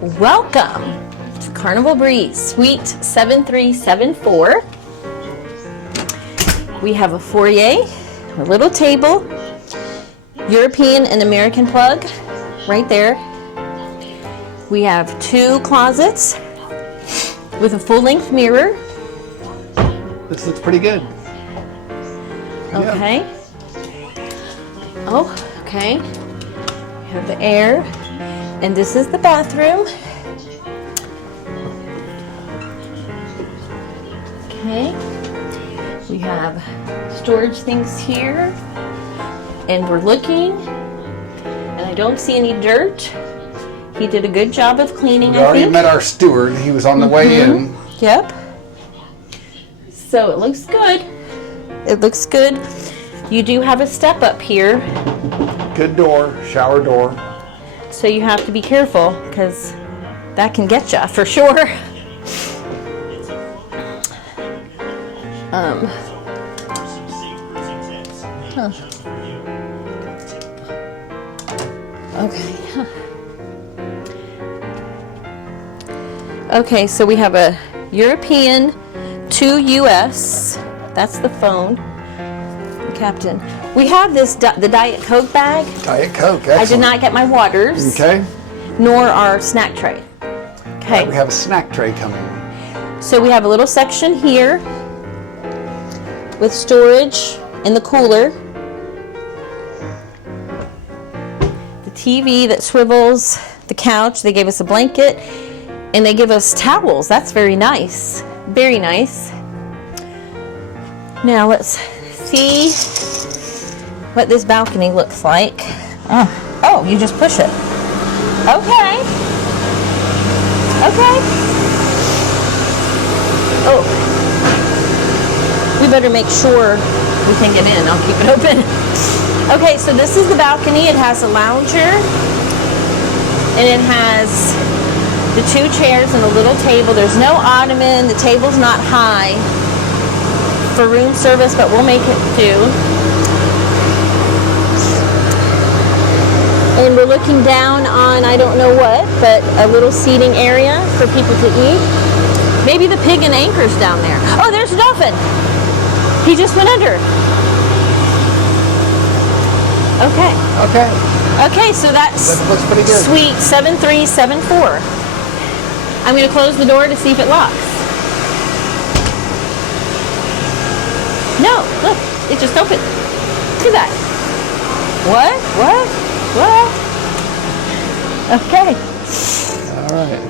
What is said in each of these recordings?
Welcome to Carnival Breeze, Suite 7374. We have a foyer, a little table, European and American plug right there. We have 2 closets with a full-length mirror. This looks pretty good. Okay. Yeah. Oh, okay. We have the air, and this is the bathroom. Okay. We have storage things here, and we're looking, and I don't see any dirt. He did a good job of cleaning, I think. We already met our steward. He was on the way in. Yep. So it looks good. It looks good. You do have a step up here. Good door, shower door. So you have to be careful because that can get you for sure. Okay. Okay, so we have a European to US. That's the phone. Captain. We have this, the Diet Coke bag. Diet Coke, excellent. I did not get my waters. Okay. Nor our snack tray. Okay. Right, we have a snack tray coming. So we have a little section here with storage in the cooler. The TV that swivels, the couch, they gave us a blanket, and they give us towels. That's very nice. Very nice. Now let's see what this balcony looks like. Oh, you just push it. Okay. Okay. Oh. We better make sure we can get in. I'll keep it open. Okay, so this is the balcony. It has a lounger, and it has the 2 chairs and a little table. There's no ottoman. The table's not high for room service, but we'll make it do. And we're looking down on, I don't know what, but a little seating area for people to eat. Maybe the pig and anchor's down there. Oh, there's a dolphin. He just went under. Okay. Okay. Okay, so that's That looks pretty good. Suite 7374. I'm going to close the door to see if it locks. No, look, it just opened. Look at that. What? Okay. All right.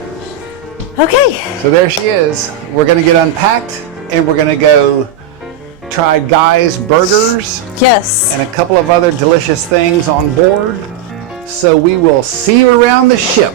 Okay. So there she is. We're going to get unpacked, and we're going to go try Guy's Burgers. Yes. And a couple of other delicious things on board. So we will see you around the ship.